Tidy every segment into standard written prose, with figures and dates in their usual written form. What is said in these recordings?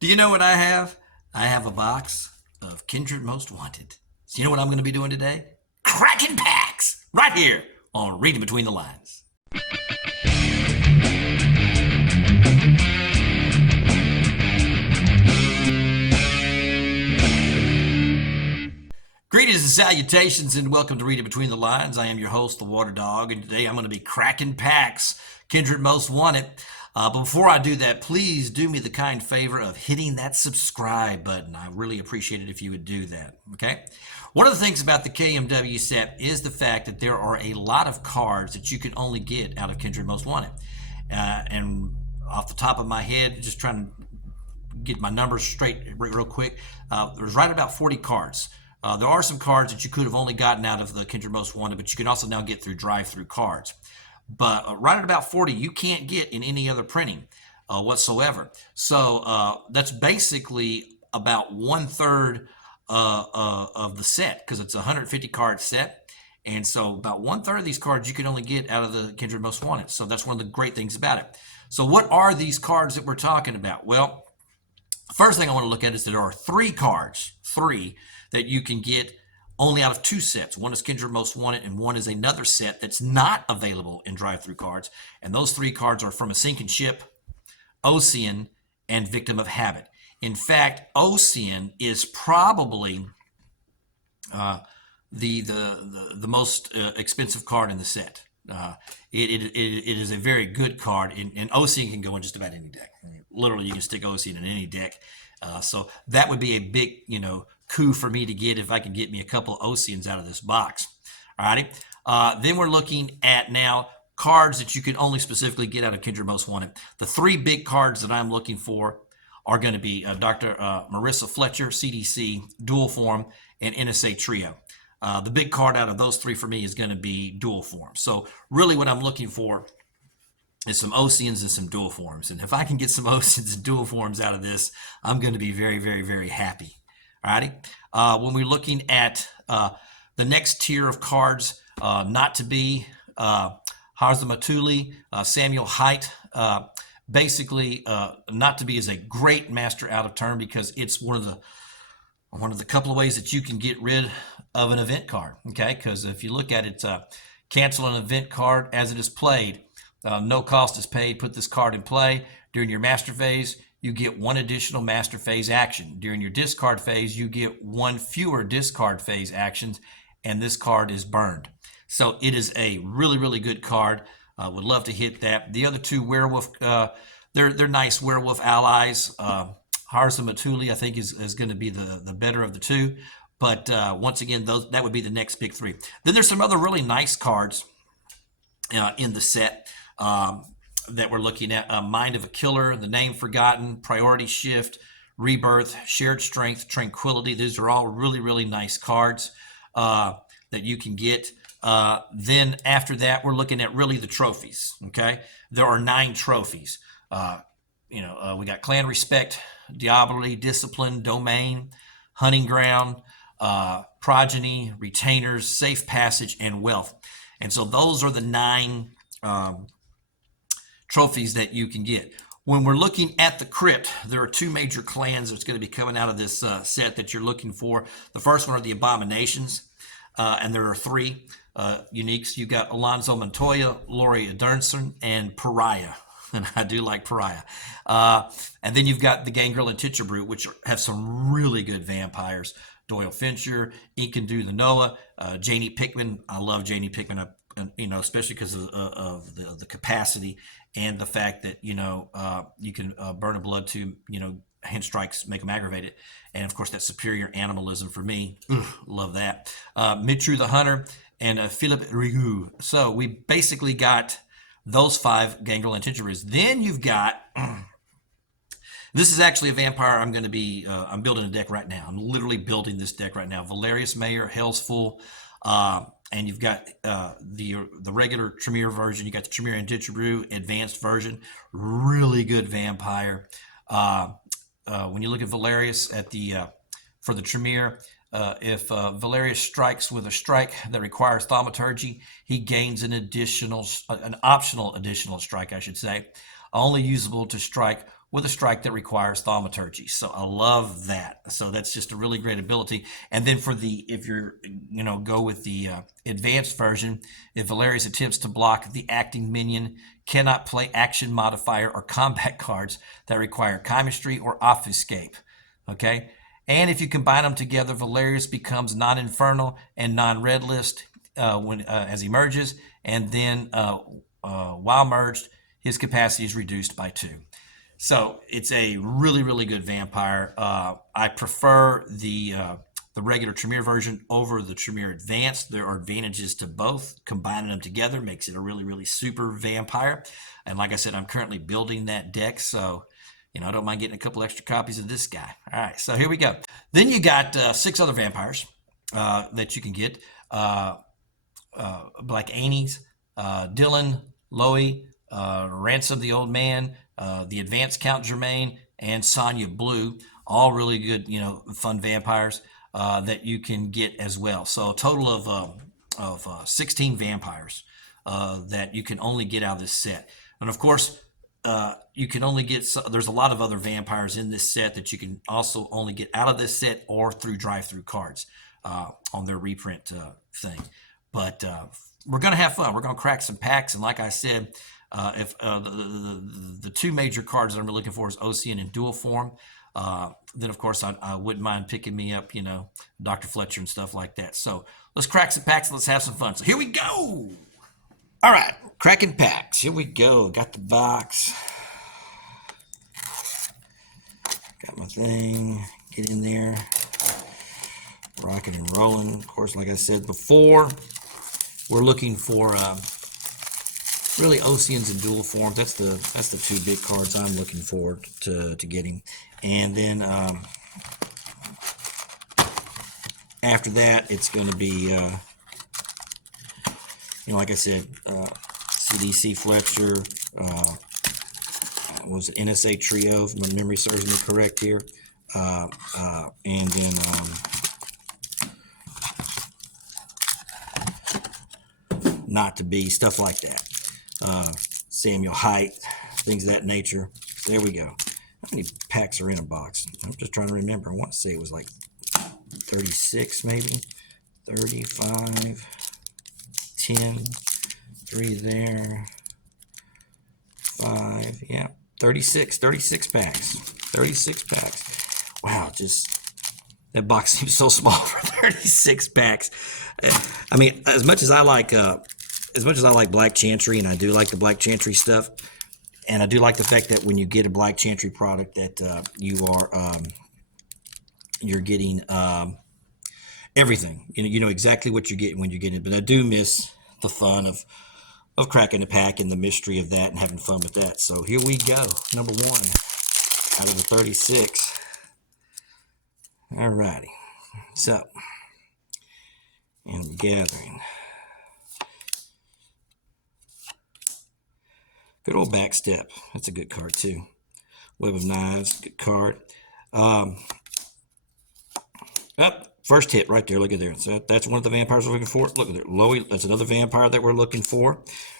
Do you know what I have? I have a box of Kindred Most Wanted. So you know what I'm going to be doing today? Cracking packs! Right here on Reading Between the Lines. Greetings and salutations and welcome to Reading Between the Lines. I am your host, the Water Dog, and today I'm going to be cracking packs, Kindred Most Wanted. But before I do that, please do me the kind favor of hitting that subscribe button. I really appreciate it if you would do that, okay? One of the things about the KMW set is the fact that there are a lot of cards that you can only get out of Kindred Most Wanted. And off the top of my head, just trying to get my numbers straight real quick, there's right about 40 cards. There are some cards that you could have only gotten out of the Kindred Most Wanted, but you can also now get through drive-through cards. But right at about 40, you can't get in any other printing whatsoever. So that's basically about 1/3 of the set, because it's a 150 card set. And so about 1/3 of these cards you can only get out of the Kindred Most Wanted. So that's one of the great things about it. So what are these cards that we're talking about? Well, first thing I want to look at is that there are three that you can get only out of two sets. One is Kindred Most Wanted, and one is another set that's not available in drive-through cards. And those three cards are From a Sinking Ship, Ocean, and Victim of Habit. In fact, Ocean is probably the most expensive card in the set. It is a very good card, and Ocean can go in just about any deck. Literally, you can stick Ocean in any deck. So that would be a big, coup for me to get if I can get me a couple of Oceans out of this box. All righty. Then we're looking at now cards that you can only specifically get out of Kindred Most Wanted. The three big cards that I'm looking for are going to be Dr. Marissa Fletcher, CDC, Dual Form, and NSA Trio. The big card out of those three for me is going to be Dual Form. So really what I'm looking for is some Oceans and some Dual Forms. And if I can get some Oceans and Dual Forms out of this, I'm going to be very, very, very happy. All righty. When we're looking at the next tier of cards, not to be Harzamatuli, Samuel Haidt, basically not to be is a great master out of turn because it's one of the couple of ways that you can get rid of an event card. Okay, because if you look at it, cancel an event card as it is played. No cost is paid. Put this card in play during your master phase. You get one additional master phase action. During your discard phase, you get one fewer discard phase actions, and this card is burned. So it is a really, really good card. Would love to hit that. The other two werewolf, they're nice werewolf allies. Harzamatuli, I think, is going to be the better of the two. But once again, that would be the next big three. Then there's some other really nice cards in the set. That we're looking at, Mind of a Killer, The Name Forgotten, Priority Shift, Rebirth, Shared Strength, Tranquility. These are all really, really nice cards that you can get. Then after that, we're looking at really the trophies, okay? There are 9 trophies. We got Clan Respect, Diablerie, Discipline, Domain, Hunting Ground, Progeny, Retainers, Safe Passage, and Wealth. And so those are the 9 trophies that you can get. When we're looking at the crypt, there are 2 major clans that's going to be coming out of this set that you're looking for. The first one are the Abominations, and there are 3 uniques. You've got Alonzo Montoya, Laurie Adernson, and Pariah. And I do like Pariah. And then you've got the Gangrel and Titcherbrew, which have some really good vampires. Doyle Fincher, Enkidu the Noah, Janie Pickman. I love Janie Pickman, especially because of the capacity and the fact that, you can burn a blood to, hand strikes, make them aggravated. And of course, that superior animalism for me. Love that. Mitru the Hunter and Philippe Rigoux. So we basically got those 5 Gangrel and Titcherbrews. Then you've got, this is actually a vampire I'm building a deck right now. I'm literally building this deck right now. Valerius Mayer, Hell's Full, and you've got the regular Tremere version. You got the Tremere and Titcherbrew advanced version. Really good vampire. When you look at Valerius for the Tremere, if Valerius strikes with a strike that requires thaumaturgy, he gains an optional additional strike, I should say, only usable to strike with a strike that requires thaumaturgy. So I love that. So that's just a really great ability. And then for the, if you're, go with the advanced version, if Valerius attempts to block, the acting minion cannot play action modifier or combat cards that require chemistry or obfuscate. Okay. And if you combine them together, Valerius becomes non-infernal and non-red list as he merges. And then while merged, his capacity is reduced by 2. So it's a really, really good vampire. I prefer the regular Tremere version over the Tremere Advanced. There are advantages to both. Combining them together makes it a really, really super vampire. And like I said, I'm currently building that deck, so I don't mind getting a couple extra copies of this guy. All right, so here we go. Then you got 6 other vampires that you can get. Black Anes, Dylan, Loey, Ransom the Old Man, the Advanced Count Germain, and Sonya Blue. All really good, fun vampires that you can get as well. So a total of 16 vampires that you can only get out of this set. And of course, you can only get, there's a lot of other vampires in this set that you can also only get out of this set or through drive-through cards on their reprint thing. But we're going to have fun. We're going to crack some packs. And like I said, if the 2 major cards that I'm looking for is Ocean and Dual Form, then of course I wouldn't mind picking me up, Dr. Fletcher and stuff like that. So let's crack some packs and let's have some fun. So here we go. All right, cracking packs. Here we go. Got the box. Got my thing. Get in there. Rocking and rolling. Of course, like I said before, we're looking for really Oceans and Dual Forms. That's the 2 big cards I'm looking forward to getting. And then after that, it's going to be like I said, CDC Fletcher, was it NSA Trio, if my memory serves me correct here, and then Not to Be, stuff like that. Samuel Haidt, things of that nature. There we go. How many packs are in a box? I'm just trying to remember. I want to say it was like 36 maybe, 35, 10, 3 there, 5, yeah, 36 packs, 36 packs. Wow, just, that box seems so small for 36 packs. I mean, as much as I like Black Chantry, and I do like the Black Chantry stuff, and I do like the fact that when you get a Black Chantry product that you're getting everything. You know exactly what you're getting when you get it. But I do miss the fun of cracking the pack and the mystery of that and having fun with that. So here we go. Number 1 out of the 36. All righty. So, and gathering. Good old Backstep. That's a good card too. Web of Knives, good card. First hit right there. Look at there. So that's one of the vampires we're looking for. Look at there. Loey, that's another vampire that we're looking for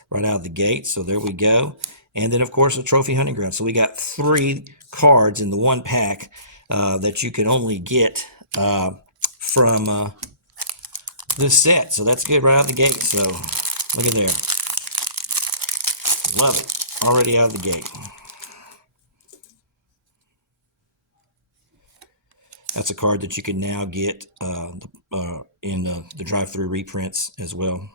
right out of the gate. So there we go. And then, of course, a Trophy Hunting Ground. So we got 3 cards in the 1 pack that you can only get from this set. So that's good right out of the gate. So look at there. Love it. Already out of the gate. That's a card that you can now get in the drive-through reprints as well.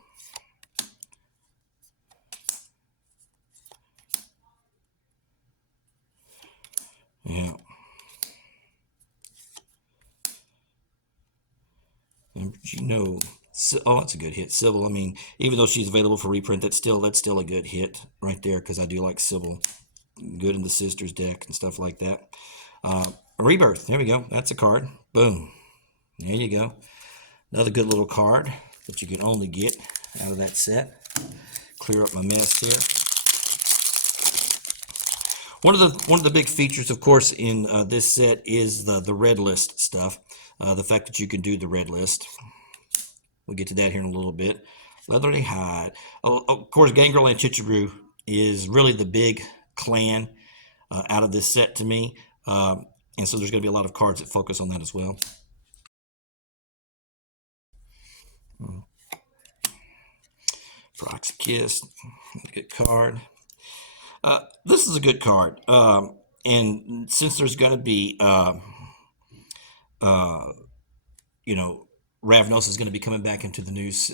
Yeah. Oh, that's a good hit. Sybil, I mean, even though she's available for reprint, that's still a good hit right there, because I do like Sybil. Good in the Sisters deck and stuff like that. Rebirth, there we go. That's a card. Boom. There you go. Another good little card that you can only get out of that set. Clear up my mess here. One of the big features, of course, in this set is the red list stuff. The fact that you can do the red list. We'll get to that here in a little bit. Leatherly Hide. Oh, of course, Gangrel and Chichibu is really the big clan out of this set to me. And so there's going to be a lot of cards that focus on that as well. Brock's Kiss, good card. This is a good card. And since there's going to be, Ravnos is going to be coming back into the news.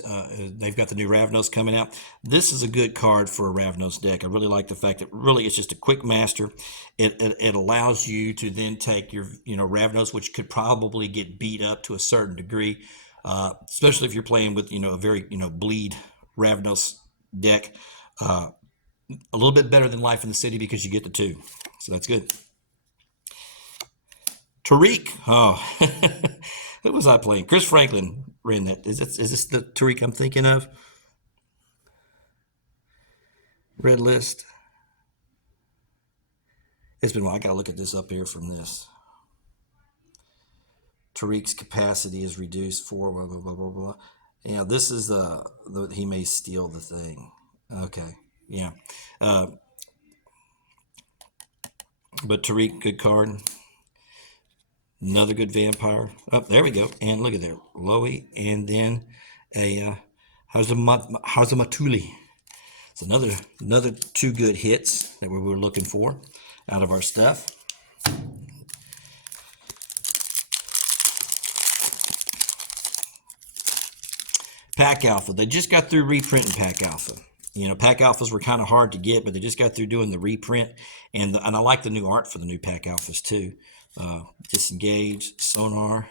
They've got the new Ravnos coming out. This is a good card for a Ravnos deck. I really like the fact that really it's just a quick master. It allows you to then take your Ravnos, which could probably get beat up to a certain degree, especially if you're playing with a very bleed Ravnos deck. A little bit better than Life in the City because you get the 2, so that's good. Tariq, who was I playing? Chris Franklin ran that. Is this the Tariq I'm thinking of? Red List. It's been a while. I gotta look at this up here from this. Tariq's capacity is reduced for blah blah blah blah blah. Yeah, this is the he may steal the thing. Okay, yeah. But Tariq, good card. Another good vampire. Oh, there we go. And look at there, Lowy, and then a Hazamatuli. It's another 2 good hits that we were looking for out of our stuff. Pack Alpha. They just got through reprinting Pack Alpha. Pack Alphas were kind of hard to get, but they just got through doing the reprint, and I like the new art for the new Pack Alphas too. Disengage, Sonar,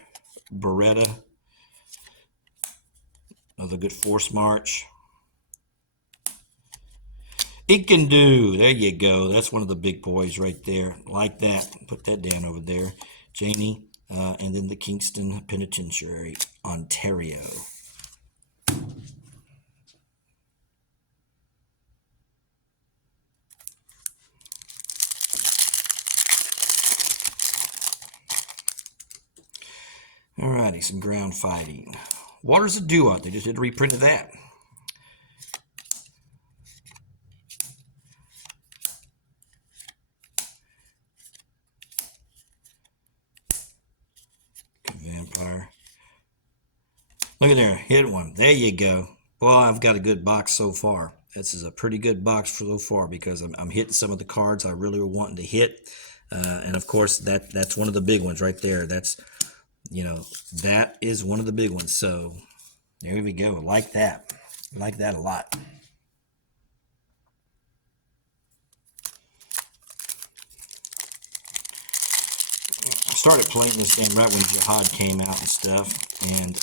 Beretta, another good Force March. It can do. There you go. That's one of the big boys right there. Like that. Put that down over there. Janie, and then the Kingston Penitentiary, Ontario. Alrighty, some ground fighting. Waters of Duat. They just did a reprint of that. Good vampire. Look at there, hit one. There you go. Well, I've got a good box so far. This is a pretty good box so far because I'm hitting some of the cards I really were wanting to hit. And of course, that's one of the big ones right there. That's that is one of the big ones. So there we go. Like that. Like that a lot. I started playing this game right when Jihad came out and stuff, and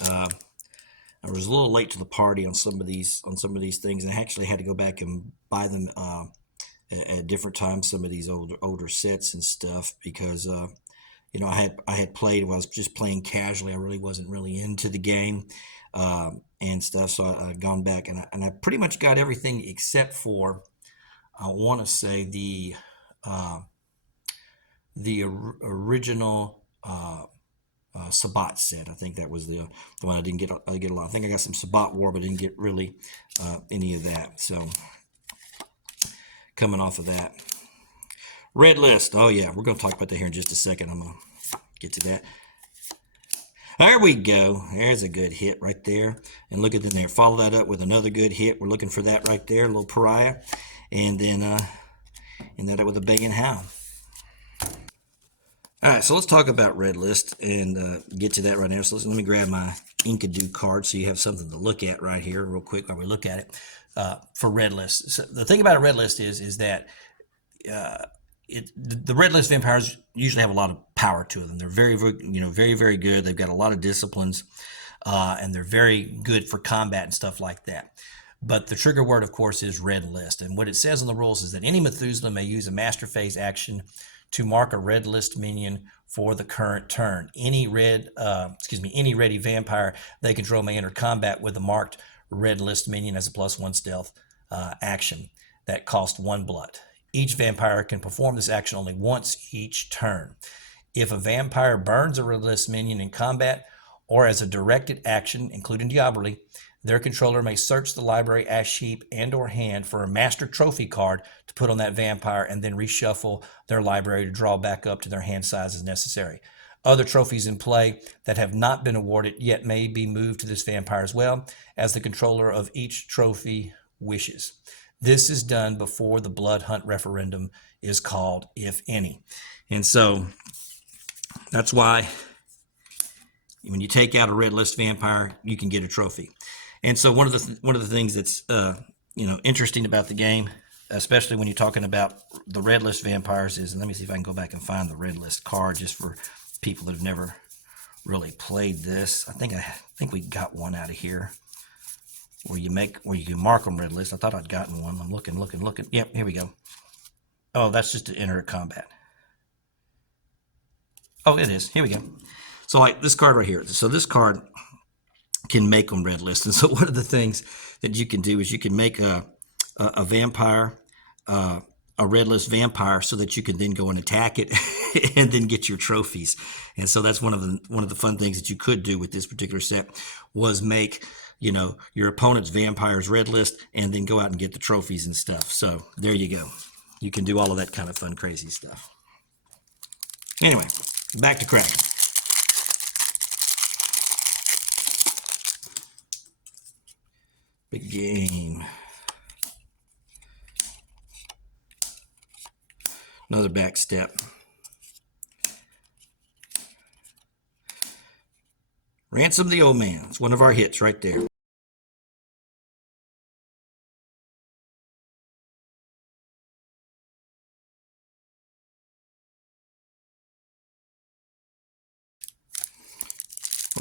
I was a little late to the party on some of these things, and I actually had to go back and buy them at different times. Some of these older sets and stuff because. I had played. I was just playing casually. I really wasn't really into the game and stuff. So I'd gone back and I pretty much got everything except for I want to say the original Sabat set. I think that was the one I didn't get. I get a lot. I think I got some Sabat War, but didn't get really any of that. So coming off of that. Red List. Oh, yeah. We're going to talk about that here in just a second. I'm going to get to that. There we go. There's a good hit right there. And look at in there. Follow that up with another good hit. We're looking for that right there. A little Pariah. And then end that up with a Banging Hound. All right. So let's talk about Red List and get to that right now. So let me grab my Inkadu card so you have something to look at right here real quick while we look at it for Red List. So the thing about a Red List is that the Red List vampires usually have a lot of power to them. They're very, very good. They've got a lot of disciplines, and they're very good for combat and stuff like that. But the trigger word, of course, is Red List. And what it says in the rules is that any Methuselah may use a Master Phase action to mark a Red List minion for the current turn. Any ready vampire they control may enter combat with a marked Red List minion as a +1 stealth action that costs 1 blood. Each vampire can perform this action only once each turn. If a vampire burns a Red List minion in combat or as a directed action, including Diaboli, their controller may search the library ash heap and or hand for a master trophy card to put on that vampire and then reshuffle their library to draw back up to their hand size as necessary. Other trophies in play that have not been awarded yet may be moved to this vampire as well, as the controller of each trophy wishes. This is done before the blood hunt referendum is called, if any. And so that's why when you take out a red list vampire, you can get a trophy. And so one of the things that's interesting about the game, especially when you're talking about the red list vampires, is, and let me see if I can go back and find the red list card just for people that have never really played this. I think we got one out of here where you can mark them red list. I thought I'd gotten one. I'm looking. Yep, here we go. Oh, that's just to enter a combat. Oh, it is. Here we go. So like this card right here. So this card can make them red list. And so one of the things that you can do is you can make a vampire, a red list vampire, so that you can then go and attack it and then get your trophies. And so that's one of the fun things that you could do with this particular set, was make your opponent's vampires red list and then go out and get the trophies and stuff. So there you go. You can do all of that kind of fun, crazy stuff. Anyway, back to Kraken. Big game. Another back step. Ransom the Old Man. It's one of our hits right there.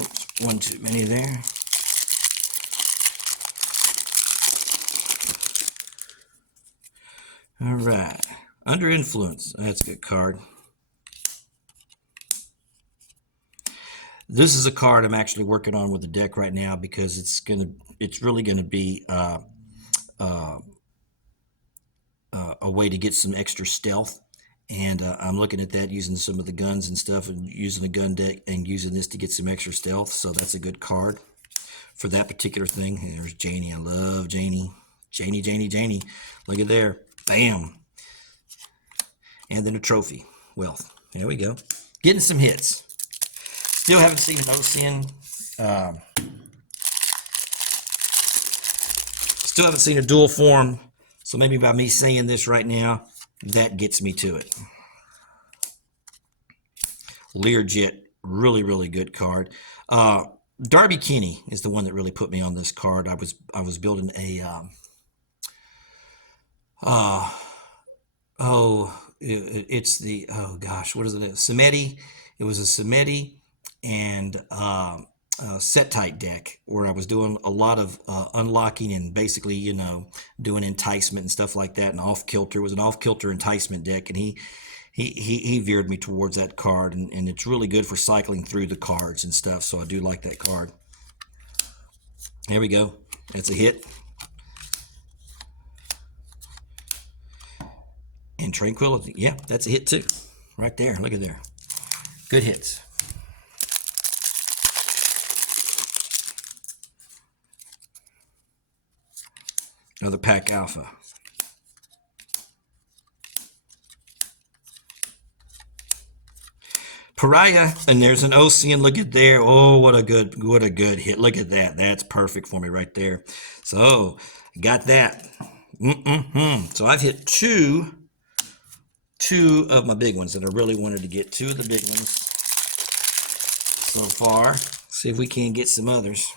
Oops, one too many there. All right. Under Influence. That's a good card. This is a card I'm actually working on with the deck right now, because it's really gonna be a way to get some extra stealth, and I'm looking at that using some of the guns and stuff, and using a gun deck and using this to get some extra stealth. So that's a good card for that particular thing. And there's Janie. I love Janie. Janie. Look at there. Bam. And then a trophy. Wealth. There we go. Getting some hits. Still haven't seen an OCN. Still haven't seen a dual form. So maybe by me saying this right now, that gets me to it. Learjet, really, really good card. Darby Kinney is the one that really put me on this card. I was building a it's the, oh gosh, what is it? Samedi. It was a Samedi and set tight deck where I was doing a lot of unlocking and basically, doing enticement and stuff like that. And off kilter, it was an off kilter enticement deck, and he veered me towards that card, and it's really good for cycling through the cards and stuff. So I do like that card. There we go. It's a hit. And Tranquility. Yeah, that's a hit too. Right there. Look at there. Good hits. Another Pack Alpha. Pariah, and there's an OCN. Look at there. Oh, what a good hit. Look at that. That's perfect for me right there. So, got that. So I've hit two of my big ones that I really wanted to get. Two of the big ones so far. See if we can get some others.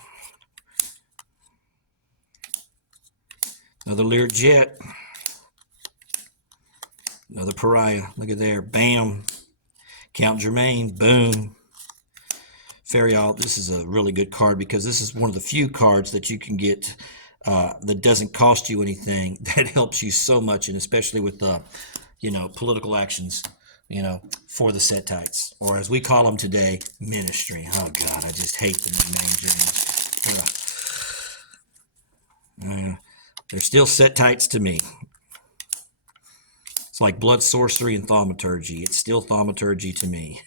Another Learjet. Another Pariah. Look at there. Bam. Count Germain. Boom. Ferial. This is a really good card, because this is one of the few cards that you can get that doesn't cost you anything, that helps you so much, and especially with political actions, for the set tights, or as we call them today, ministry. Oh God, I just hate the new names. They're still set tights to me. It's like blood sorcery and thaumaturgy. It's still thaumaturgy to me.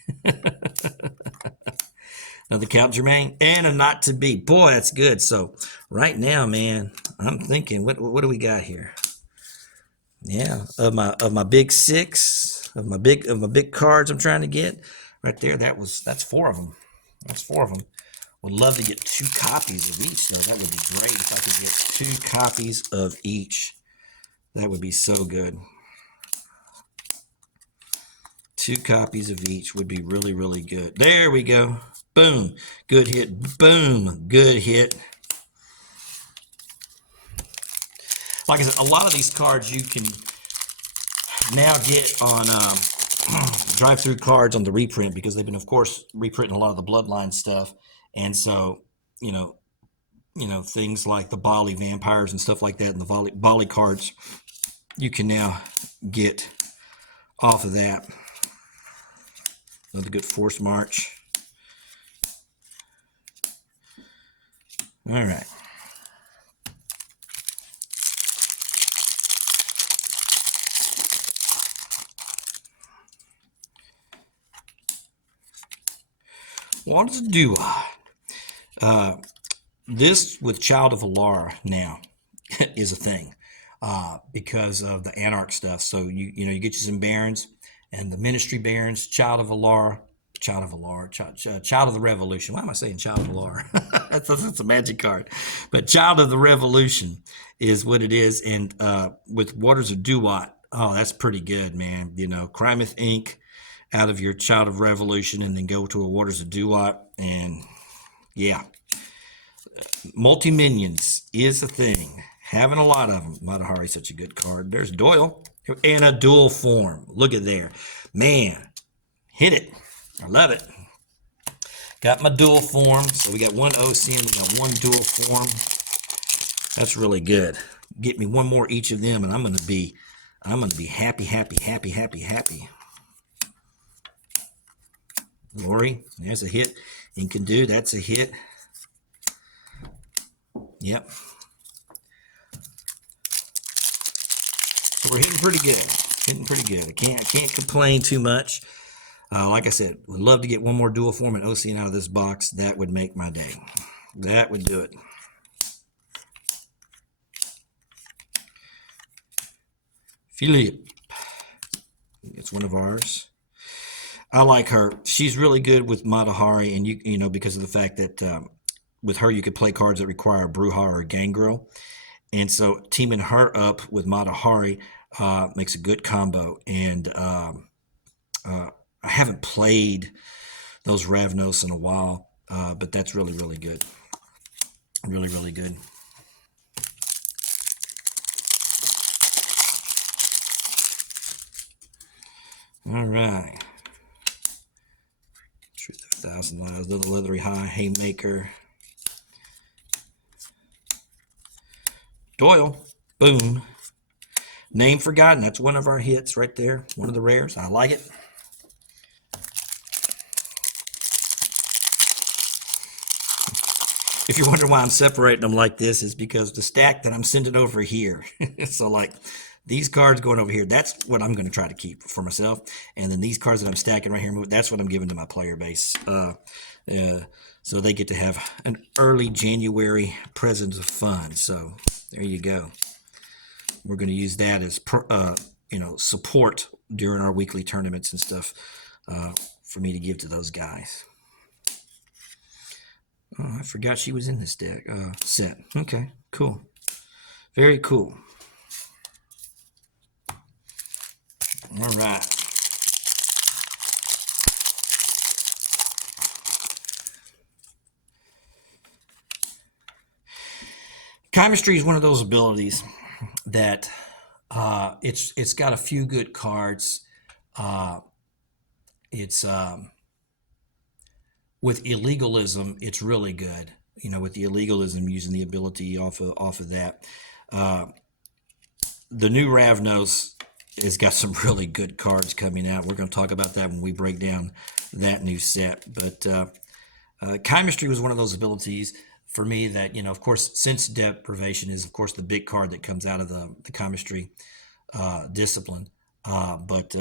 Another Count Germain and a Not to Be. Boy, that's good. So right now, man, I'm thinking, what do we got here? Yeah, of my big six, of my big cards I'm trying to get, right there. That's four of them. That's four of them. Would love to get 2 copies of each, though. That would be great if I could get 2 copies of each. That would be so good. 2 copies of each would be really, really good. There we go. Boom. Good hit. Boom. Good hit. Like I said, a lot of these cards you can now get on drive-through cards on the reprint, because they've been, of course, reprinting a lot of the Bloodline stuff. And so, you know, things like the Bali vampires and stuff like that, and the Bali cards, you can now get off of that. Another good Force March. All right. What does it do? This with Child of Alara now is a thing because of the Anarch stuff. So you get you some Barons, and the Ministry Barons, Child of Alara, Child of the Revolution. Why am I saying Child of Alara? that's a magic card, but Child of the Revolution is what it is. And with Waters of Duat, oh, that's pretty good, man. Crimeth Inc. out of your Child of Revolution, and then go to a Waters of Duat, and yeah. Multi-minions is a thing. Having a lot of them. Matahari, such a good card. There's Doyle. And a dual form. Look at there. Man, hit it. I love it. Got my dual form. So we got one OC and we got one dual form. That's really good. Get me one more each of them, and I'm gonna be happy, happy, happy, happy, happy. Lori, there's a hit. Enkidu, that's a hit. Yep. So we're hitting pretty good. I can't complain too much. Like I said, would love to get one more dual form and OCN out of this box. That would make my day. That would do it. Philippe. It's one of ours. I like her. She's really good with Matahari, and you know, because of the fact that with her you could play cards that require a Bruja or a Gangrel. And so teaming her up with Matahari makes a good combo. And I haven't played those Ravnos in a while, but that's really, really good. Really, really good. All right. Truth of 1,000 Lives, Little Leathery High, Haymaker. Doyle, boom. Name Forgotten, that's one of our hits right there. One of the rares, I like it. If you're wondering why I'm separating them like this, is because the stack that I'm sending over here. So like these cards going over here, that's what I'm going to try to keep for myself. And then these cards that I'm stacking right here, that's what I'm giving to my player base. So they get to have an early January present of fun. So there you go. We're going to use that as support during our weekly tournaments and stuff for me to give to those guys. Oh, I forgot she was in this deck set. Okay, cool. Very cool. All right. Chemistry is one of those abilities that it's got a few good cards. With illegalism, it's really good. You know, with the illegalism, using the ability off of that. The new Ravnos has got some really good cards coming out. We're going to talk about that when we break down that new set. But Chemistry was one of those abilities for me that, of course, Sense Deprivation is, of course, the big card that comes out of the Chemistry discipline. But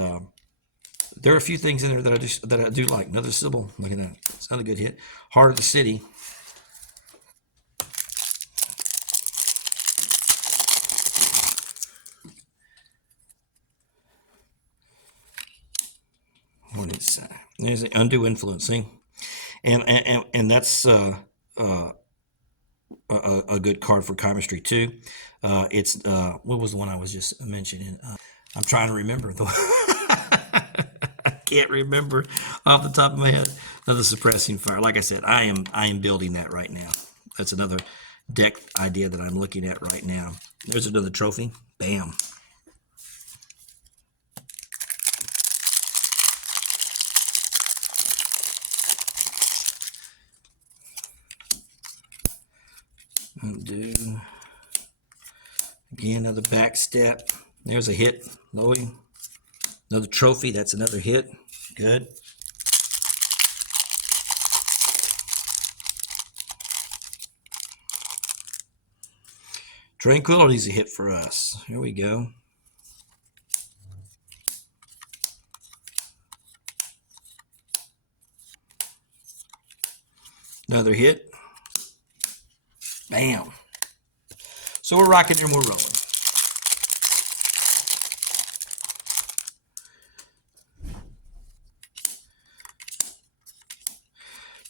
there are a few things in there that I do like. Another Sybil, look at that. It's another good hit. Heart of the City. What did it say? There's undue influencing, and that's a good card for chemistry too. It's what was the one I was just mentioning? I'm trying to remember the. I can't remember off the top of my head. Another suppressing fire. Like I said, I am building that right now. That's another deck idea that I'm looking at right now. There's another trophy. Bam. Undo. Again, another back step. There's a hit, Louie. Another trophy. That's another hit. Good. Tranquility's a hit for us. Here we go. Another hit. Bam. So we're rocking and we're rolling.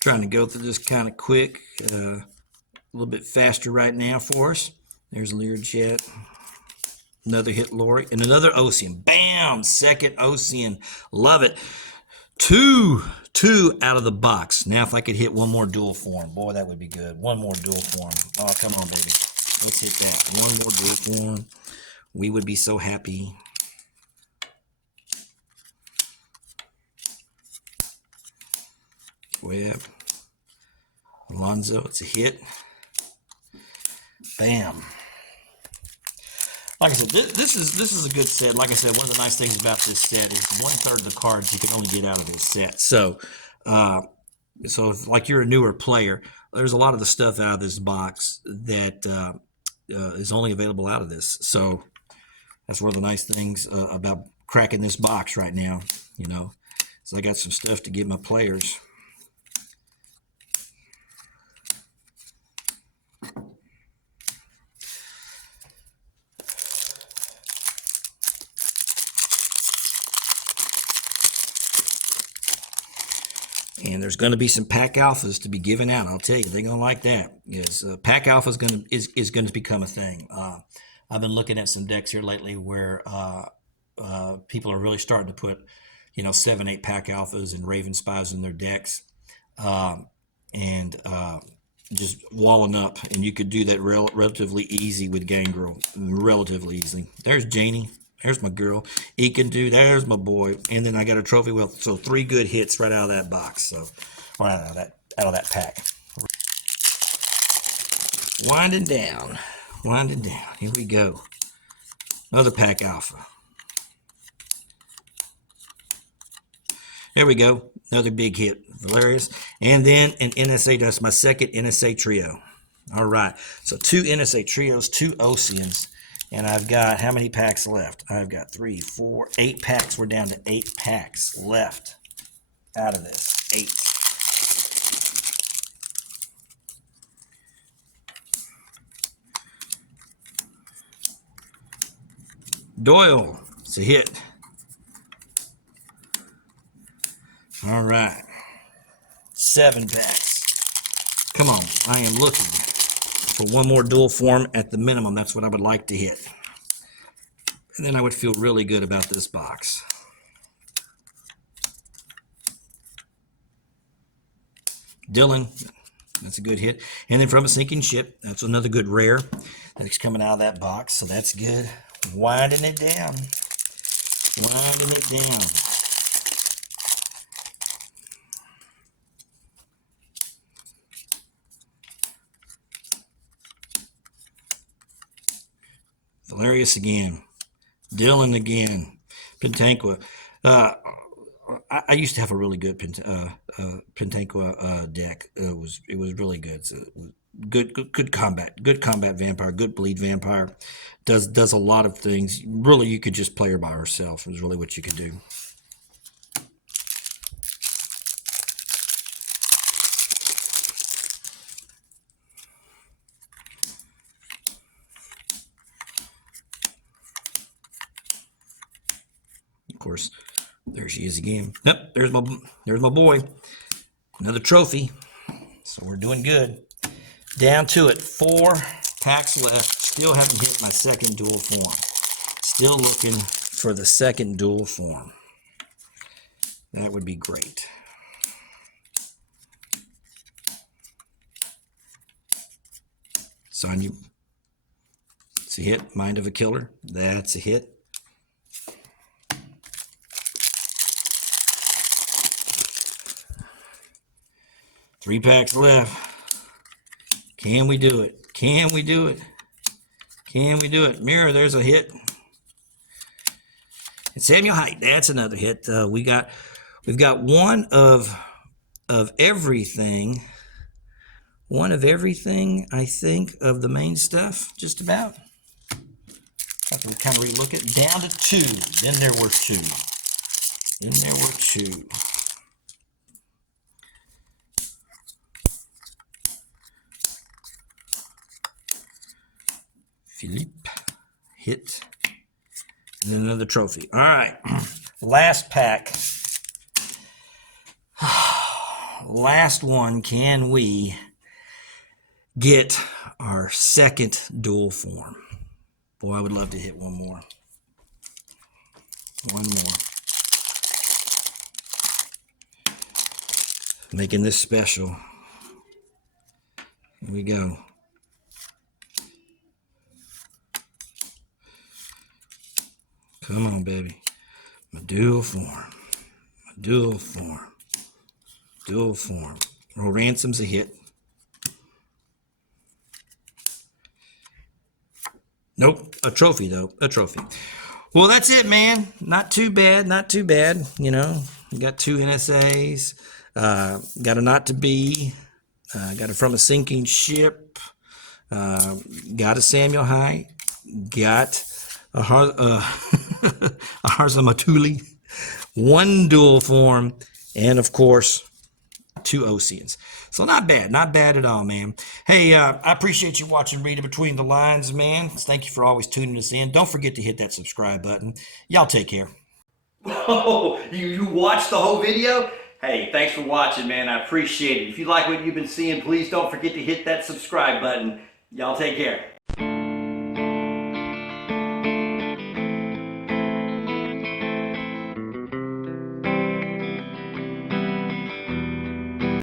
Trying to go through this kind of quick, a little bit faster right now for us. There's Learjet. Another hit, Lori, and another Ocean. Bam! Second Ocean. Love it. Two out of the box. Now, if I could hit one more dual form, boy, that would be good. One more dual form. Oh, come on, baby. Let's hit that. One more dual form. We would be so happy. Webb. Alonzo, it's a hit. Bam. Like I said, this is a good set. Like I said, one of the nice things about this set is 1/3 of the cards you can only get out of this set. So, if, like, you're a newer player, there's a lot of the stuff out of this box that is only available out of this. So that's one of the nice things about cracking this box right now. You know, so I got some stuff to give my players. And there's going to be some pack alphas to be given out. I'll tell you, they're going to like that. Is pack alpha is going to become a thing. I've been looking at some decks here lately where people are really starting to put, 7, 8 pack alphas and Raven Spies in their decks, and just walling up. And you could do that relatively easy with Gangrel, relatively easy. There's Janie. There's my girl. He can do. There's my boy. And then I got a trophy with, so 3 good hits right out of that box. So, or out of that pack. Winding down. Here we go. Another pack alpha. There we go. Another big hit. Valerius. And then an NSA. That's my second NSA trio. All right. So 2 NSA trios, 2 Oceans. And I've got how many packs left? I've got 3, 4, 8 packs. We're down to 8 packs left out of this. 8. Doyle, it's a hit. All right. 7 packs. Come on, I am looking for one more dual form at the minimum. That's what I would like to hit. And then I would feel really good about this box. Dylan, that's a good hit. And then From a Sinking Ship, that's another good rare that's coming out of that box. So that's good. Winding it down. Winding it down. Valerius again. Dylan again. Pentanqua. I used to have a really good Pentanqua deck. It was really good. So good combat vampire. Good bleed vampire. Does a lot of things. Really, you could just play her by herself. Is really what you could do. Of course, There she is again. Yep, there's my boy. Another trophy. So we're doing good. Down to it. 4 packs left. Still haven't hit my second dual form. Still looking for the second dual form. That would be great. Sonya. It's a hit. Mind of a Killer. That's a hit. Three packs left. Can we do it? Can we do it? Can we do it? Mirror, there's a hit. And Samuel Height, that's another hit. We've got one of everything. One of everything, I think, of the main stuff, just about. I can kind of relook it. Down to 2. Then there were 2. Then there were 2. Philippe, hit, and then another trophy. All right, last pack. Last one. Can we get our second dual form? Boy, I would love to hit one more. One more. Making this special. Here we go. Come on, baby. My dual form. My dual form. Dual form. Roll Ransom's a hit. Nope. A trophy, though. A trophy. Well, that's it, man. Not too bad. Not too bad. You know, got 2 NSAs. Got a Not to Be. Got it From a Sinking Ship. Got a Samuel Height. Got a Harzamatuli, 1 dual form, and of course 2 Oceans. So not bad at all, man. Hey, I appreciate you watching Reading Between the Lines, man. Thank you for always tuning us in. Don't forget to hit that subscribe button. Y'all take care. Oh, you watched the whole video? Hey, thanks for watching, man. I appreciate it. If you like what you've been seeing, please don't forget to hit that subscribe button. Y'all take care.